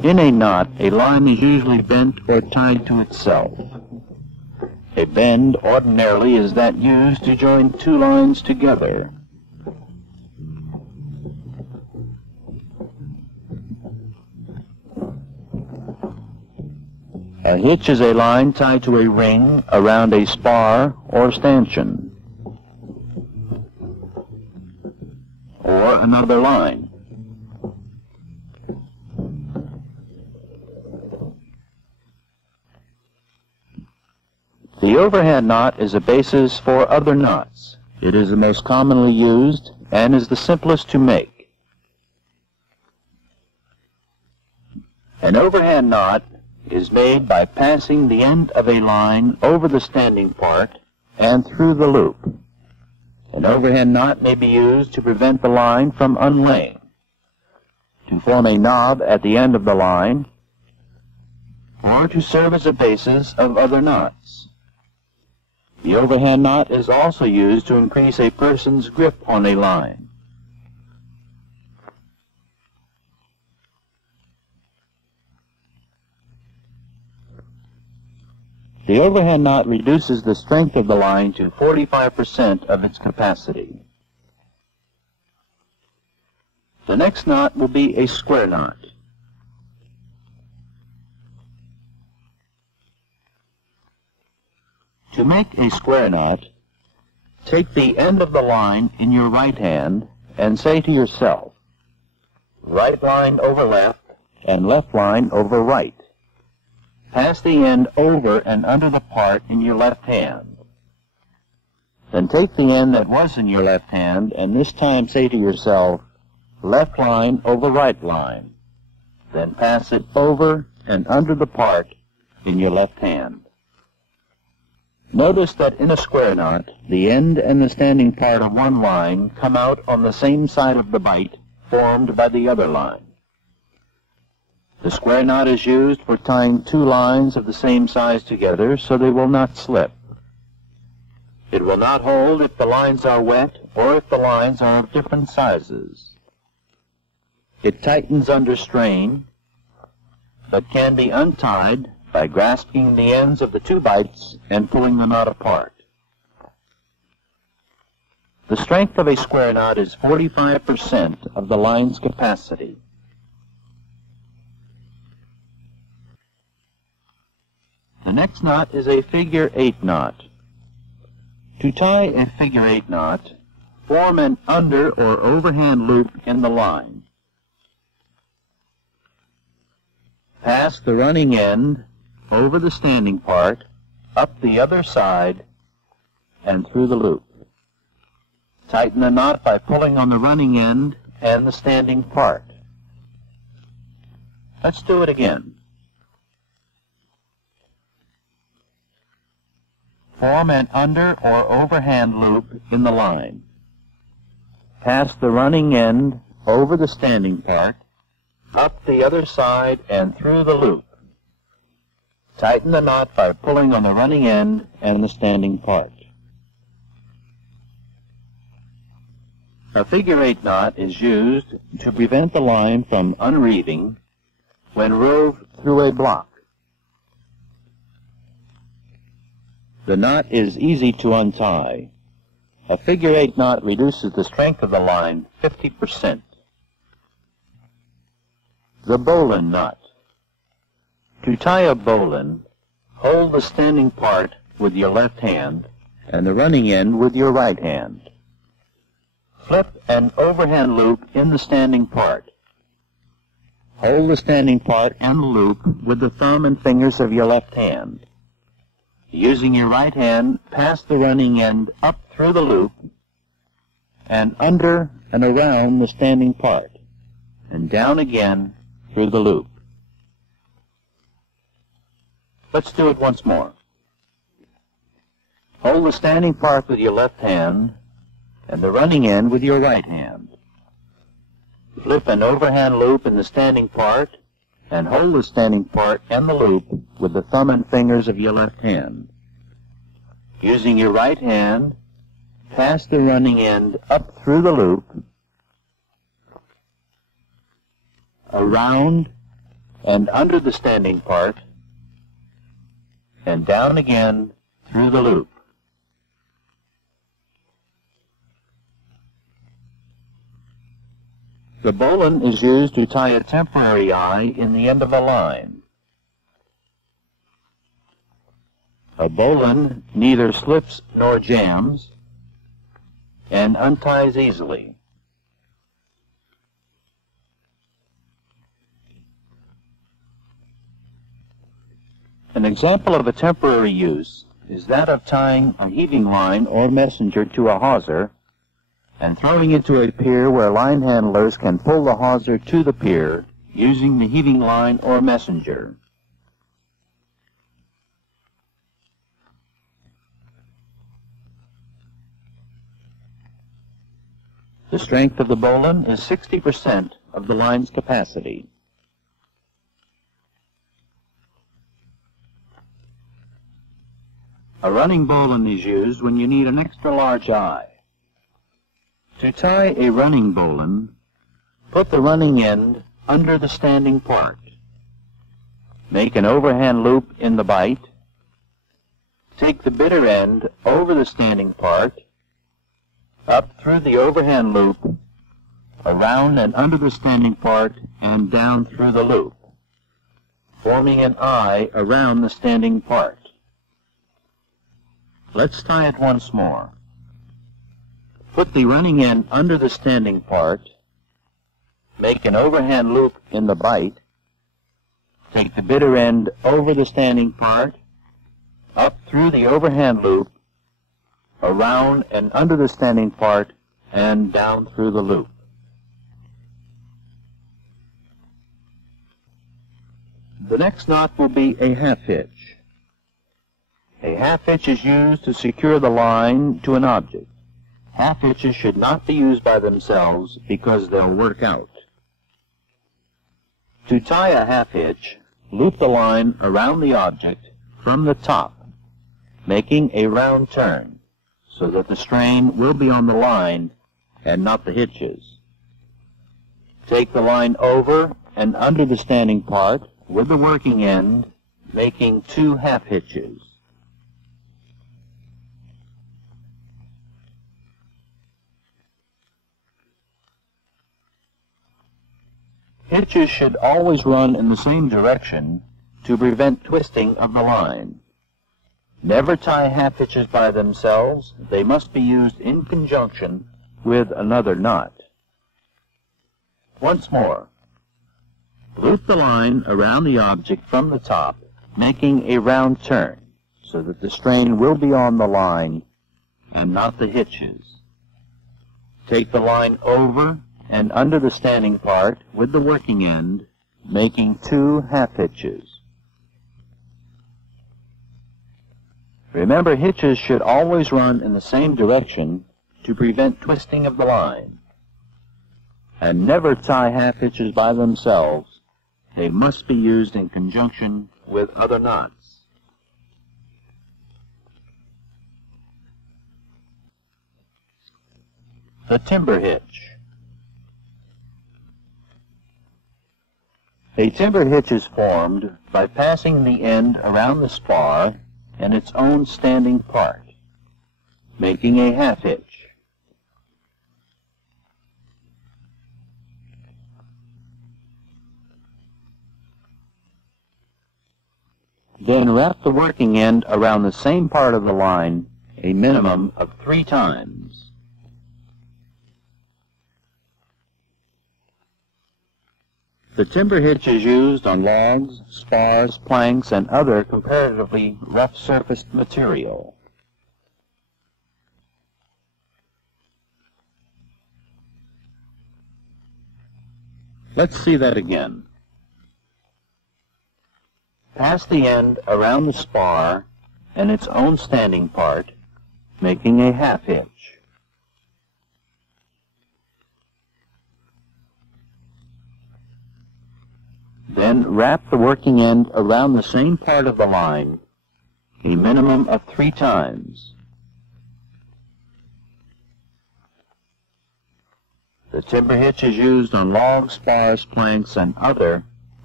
In a knot, a line is usually bent or tied to itself. A bend ordinarily is that used to join two lines together. A hitch is a line tied to a ring around a spar or stanchion, or another line. The overhand knot is a basis for other knots. It is the most commonly used and is the simplest to make. An overhand knot is made by passing the end of a line over the standing part and through the loop. An overhand knot may be used to prevent the line from unlaying, to form a knob at the end of the line, or to serve as a basis of other knots. The overhand knot is also used to increase a person's grip on a line. The overhand knot reduces the strength of the line to 45% of its capacity. The next knot will be a square knot. To make a square knot, take the end of the line in your right hand and say to yourself, right line over left and left line over right. Pass the end over and under the part in your left hand. Then take the end that was in your left hand and this time say to yourself, left line over right line. Then pass it over and under the part in your left hand. Notice that in a square knot, the end and the standing part of one line come out on the same side of the bight formed by the other line. The square knot is used for tying two lines of the same size together so they will not slip. It will not hold if the lines are wet or if the lines are of different sizes. It tightens under strain, but can be untied by grasping the ends of the two bights and pulling the knot apart. The strength of a square knot is 45% of the line's capacity. The next knot is a figure 8 knot. To tie a figure 8 knot, form an under or overhand loop in the line. Pass the running end over the standing part, up the other side, and through the loop. Tighten the knot by pulling on the running end and the standing part. Let's do it again. Form an under or overhand loop in the line. Pass the running end over the standing part, up the other side and through the loop. Tighten the knot by pulling on the running end and the standing part. A figure 8 knot is used to prevent the line from unreeving when rove through a block. The knot is easy to untie. A figure 8 knot reduces the strength of the line 50%. The bowline knot. To tie a bowline, hold the standing part with your left hand and the running end with your right hand. Flip an overhand loop in the standing part. Hold the standing part and the loop with the thumb and fingers of your left hand. Using your right hand, pass the running end up through the loop and under and around the standing part, and down again through the loop. Let's do it once more. Hold the standing part with your left hand and the running end with your right hand. Flip an overhand loop in the standing part and hold the standing part and the loop with the thumb and fingers of your left hand. Using your right hand, pass the running end up through the loop, around and under the standing part, and down again through the loop. The bowline is used to tie a temporary eye in the end of a line. A bowline neither slips nor jams and unties easily. An example of a temporary use is that of tying a heaving line or messenger to a hawser and throwing it to a pier where line handlers can pull the hawser to the pier using the heaving line or messenger. The strength of the bowline is 60% of the line's capacity. A running bowline is used when you need an extra large eye. To tie a running bowline, put the running end under the standing part. Make an overhand loop in the bight. Take the bitter end over the standing part, up through the overhand loop, around and under the standing part, and down through the loop, forming an eye around the standing part. Let's tie it once more. Put the running end under the standing part, make an overhand loop in the bight, take the bitter end over the standing part, up through the overhand loop, around and under the standing part, and down through the loop. The next knot will be a half hitch. A half hitch is used to secure the line to an object. Half hitches should not be used by themselves because they'll work out. To tie a half hitch, loop the line around the object from the top, making a round turn, so that the strain will be on the line and not the hitches. Take the line over and under the standing part with the working end, making 2 half hitches. Hitches should always run in the same direction to prevent twisting of the line. Never tie half hitches by themselves. They must be used in conjunction with another knot. Once more, loop the line around the object from the top, making a round turn, so that the strain will be on the line and not the hitches. Take the line over and under the standing part with the working end, making 2 half hitches. Remember, hitches should always run in the same direction to prevent twisting of the line. And never tie half hitches by themselves. They must be used in conjunction with other knots. The timber hitch. A timber hitch is formed by passing the end around the spar and its own standing part, making a half hitch. Then wrap the working end around the same part of the line a minimum of 3 times. The timber hitch is used on logs, spars, planks, and other comparatively rough-surfaced material. Let's see that again. Pass the end around the spar and its own standing part, making a half hitch. Then wrap the working end around the same part of the line a minimum of 3 times. The timber hitch is used on logs, spars, planks, and other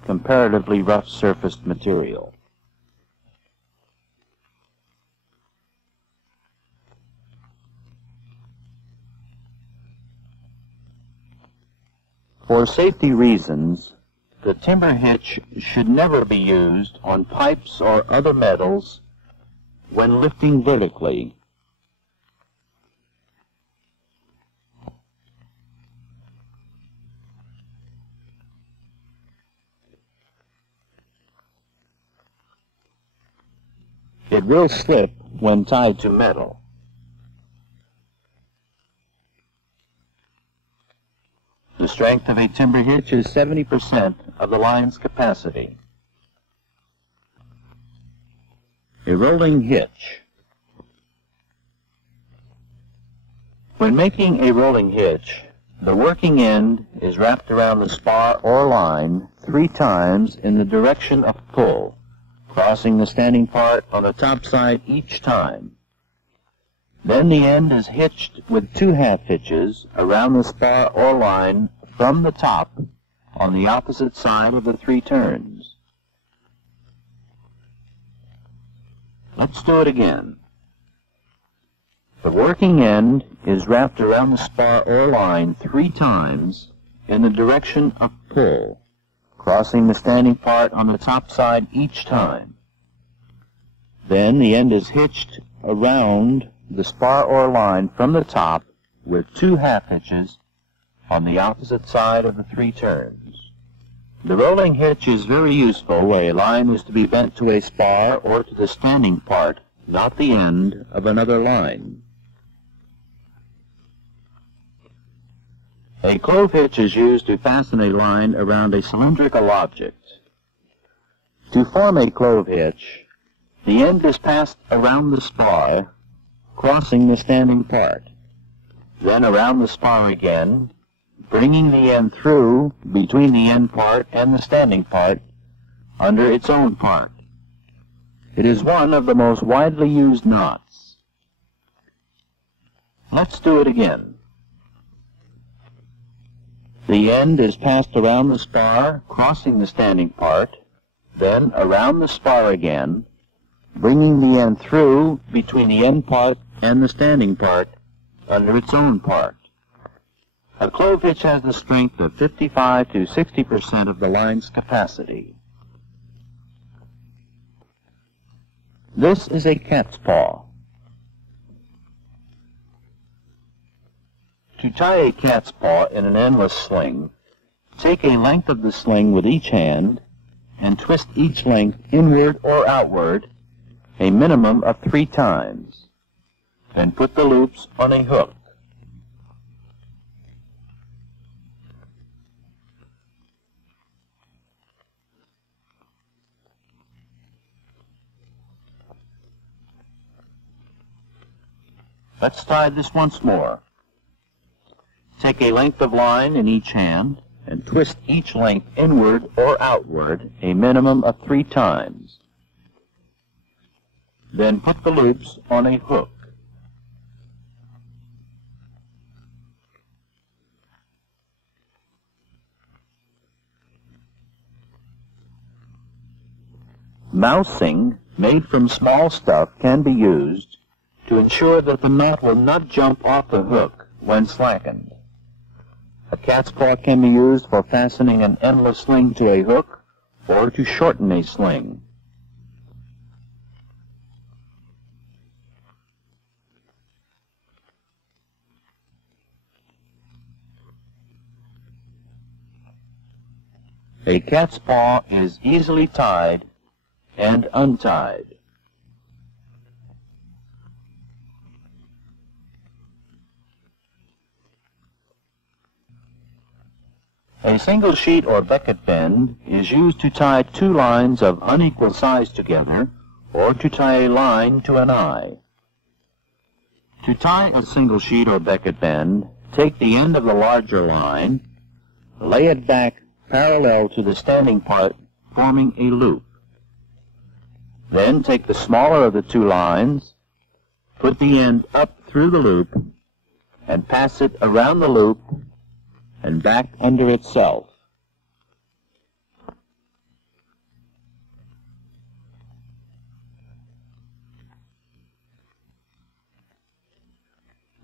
comparatively rough surfaced material. For safety reasons, the timber hitch should never be used on pipes or other metals when lifting vertically. It will slip when tied to metal. The strength of a timber hitch is 70% of the line's capacity. A rolling hitch. When making a rolling hitch, the working end is wrapped around the spar or line 3 times in the direction of pull, crossing the standing part on the top side each time. Then the end is hitched with 2 half hitches around the spar or line from the top on the opposite side of the 3 turns. Let's do it again. The working end is wrapped around the spar or line 3 times in the direction of pull, crossing the standing part on the top side each time. Then the end is hitched around the spar or line from the top with 2 half hitches on the opposite side of the 3 turns. The rolling hitch is very useful where a line is to be bent to a spar or to the standing part, not the end of another line. A clove hitch is used to fasten a line around a cylindrical object. To form a clove hitch, the end is passed around the spar, crossing the standing part, then around the spar again, bringing the end through between the end part and the standing part under its own part. It is one of the most widely used knots. Let's do it again. The end is passed around the spar, crossing the standing part, then around the spar again, bringing the end through between the end part and the standing part under its own part. A clove hitch has the strength of 55 to 60% of the line's capacity. This is a cat's paw. To tie a cat's paw in an endless sling, take a length of the sling with each hand and twist each length inward or outward a minimum of 3 times. Then put the loops on a hook. Let's tie this once more. Take a length of line in each hand and twist each length inward or outward a minimum of 3 times. Then put the loops on a hook. Mousing made from small stuff can be used to ensure that the knot will not jump off the hook when slackened. A cat's paw can be used for fastening an endless sling to a hook or to shorten a sling. A cat's paw is easily tied and untied. A single sheet or becket bend is used to tie 2 lines of unequal size together or to tie a line to an eye. To tie a single sheet or becket bend, take the end of the larger line, lay it back parallel to the standing part, forming a loop. Then take the smaller of the 2 lines, put the end up through the loop, and pass it around the loop and back under itself.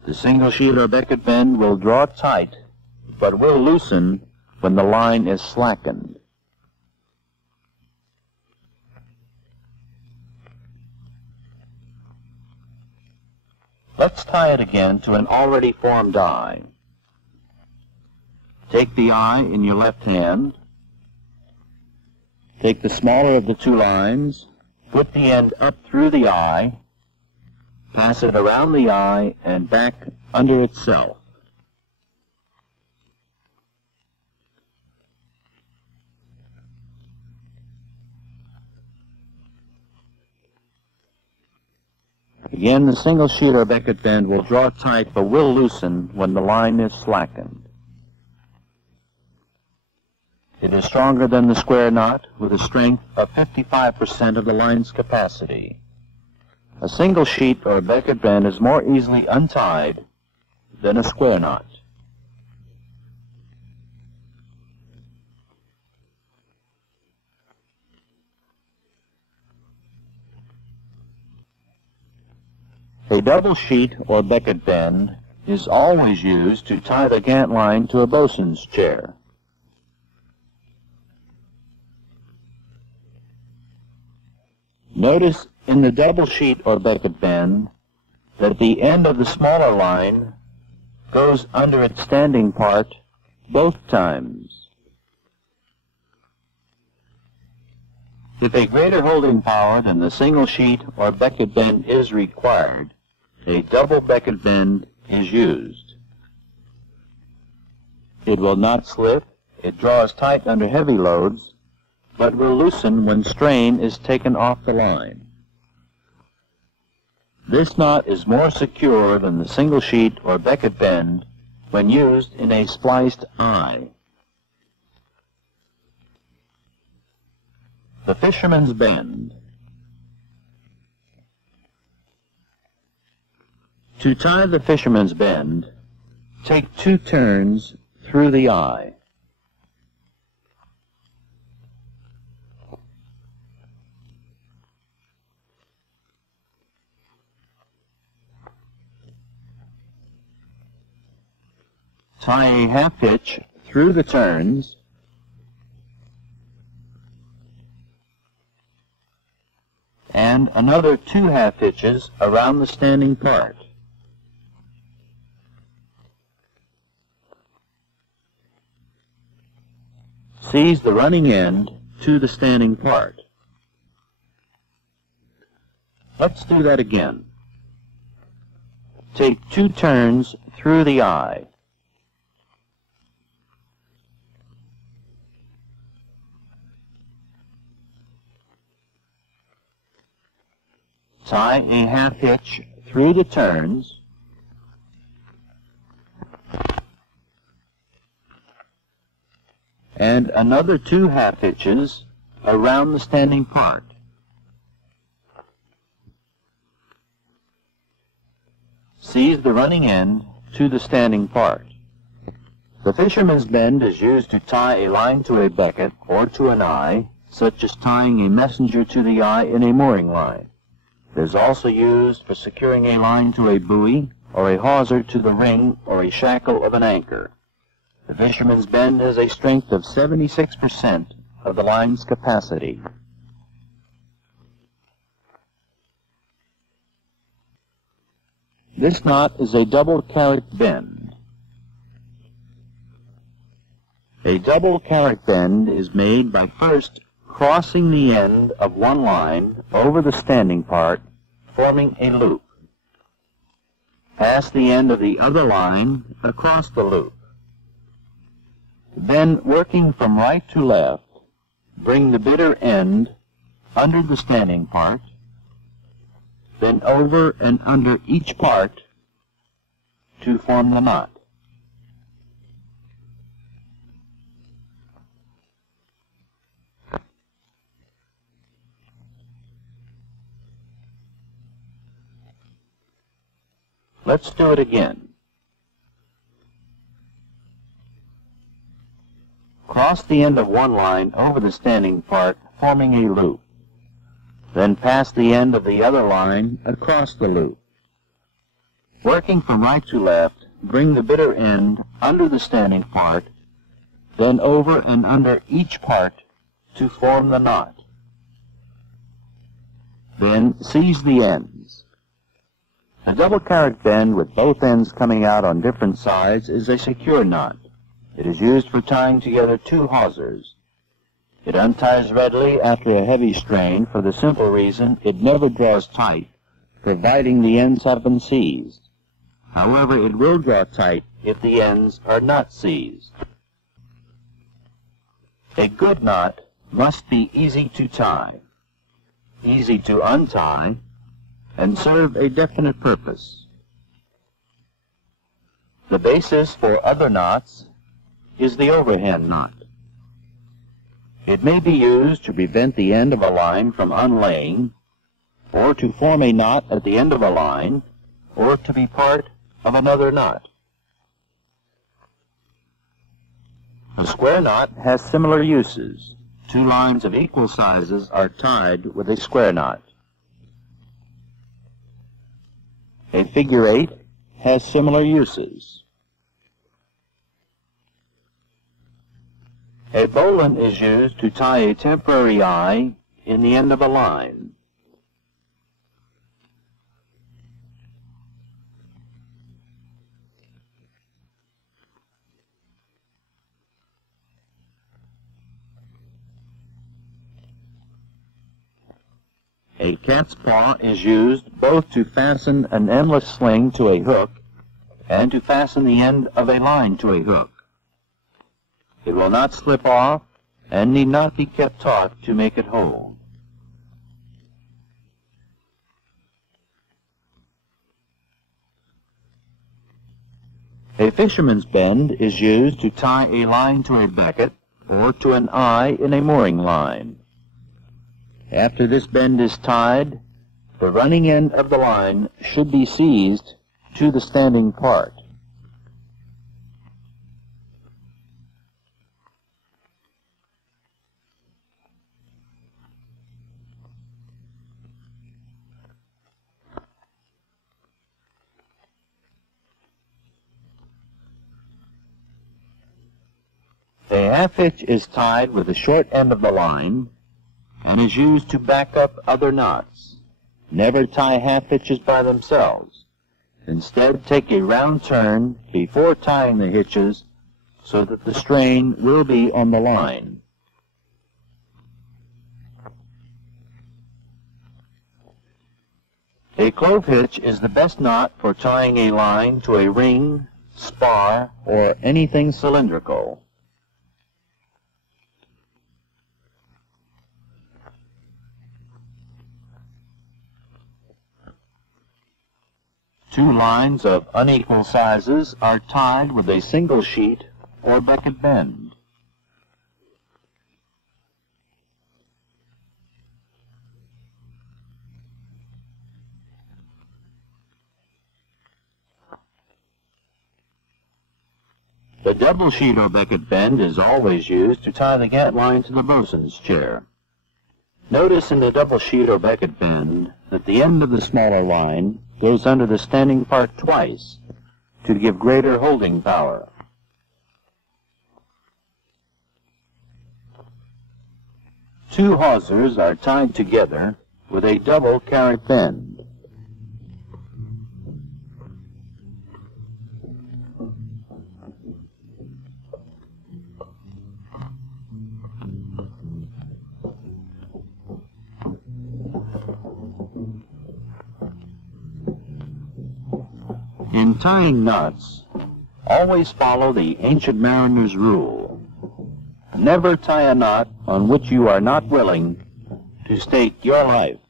The single sheet or becket bend will draw tight, but will loosen when the line is slackened. Let's tie it again to an already formed eye. Take the eye in your left hand. Take the smaller of the two lines, put the end up through the eye, pass it around the eye and back under itself. Again, the single sheet or becket bend will draw tight but will loosen when the line is slackened. It is stronger than the square knot with a strength of 55% of the line's capacity. A single sheet or becket bend is more easily untied than a square knot. A double sheet or becket bend is always used to tie the gant line to a bosun's chair. Notice in the double sheet or becket bend that the end of the smaller line goes under its standing part both times. If a greater holding power than the single sheet or becket bend is required, a double becket bend is used. It will not slip, it draws tight under heavy loads, but will loosen when strain is taken off the line. This knot is more secure than the single sheet or becket bend when used in a spliced eye. The fisherman's bend. To tie the fisherman's bend, take 2 turns through the eye. Tie a half hitch through the turns and another 2 half hitches around the standing part. Seize the running end to the standing part. Let's do that again. Take 2 turns through the eye. Tie a half hitch through the turns and another 2 half hitches around the standing part. Seize the running end to the standing part. The fisherman's bend is used to tie a line to a becket or to an eye, such as tying a messenger to the eye in a mooring line. It is also used for securing a line to a buoy or a hawser to the ring or a shackle of an anchor. The fisherman's bend has a strength of 76% of the line's capacity. This knot is a double carrick bend. A double carrick bend is made by first crossing the end of one line over the standing part, forming a loop. Pass the end of the other line across the loop. Then, working from right to left, bring the bitter end under the standing part, then over and under each part to form the knot. Let's do it again. Cross the end of one line over the standing part, forming a loop. Then pass the end of the other line across the loop. Working from right to left, bring the bitter end under the standing part, then over and under each part to form the knot. Then seize the ends. A double carrot bend with both ends coming out on different sides is a secure knot. It is used for tying together two hawsers. It unties readily after a heavy strain for the simple reason it never draws tight, providing the ends have been seized. However, it will draw tight if the ends are not seized. A good knot must be easy to tie, easy to untie, and serve a definite purpose. The basis for other knots is the overhand knot. It may be used to prevent the end of a line from unlaying, or to form a knot at the end of a line, or to be part of another knot. A square knot has similar uses. Two lines of equal sizes are tied with a square knot. A figure eight has similar uses. A bowline is used to tie a temporary eye in the end of a line. A cat's paw is used both to fasten an endless sling to a hook and to fasten the end of a line to a hook. It will not slip off and need not be kept taut to make it hold. A fisherman's bend is used to tie a line to a becket or to an eye in a mooring line. After this bend is tied, the running end of the line should be seized to the standing part. A half hitch is tied with the short end of the line and is used to back up other knots. Never tie half hitches by themselves. Instead, take a round turn before tying the hitches so that the strain will be on the line. A clove hitch is the best knot for tying a line to a ring, spar, or anything cylindrical. Two lines of unequal sizes are tied with a single sheet or becket bend. The double sheet or becket bend is always used to tie the gat line to the bosun's chair. Notice in the double sheet or becket bend that the end of the smaller line goes under the standing part twice to give greater holding power. Two hawsers are tied together with a double carrot bend. In tying knots, always follow the ancient mariner's rule. Never tie a knot on which you are not willing to stake your life.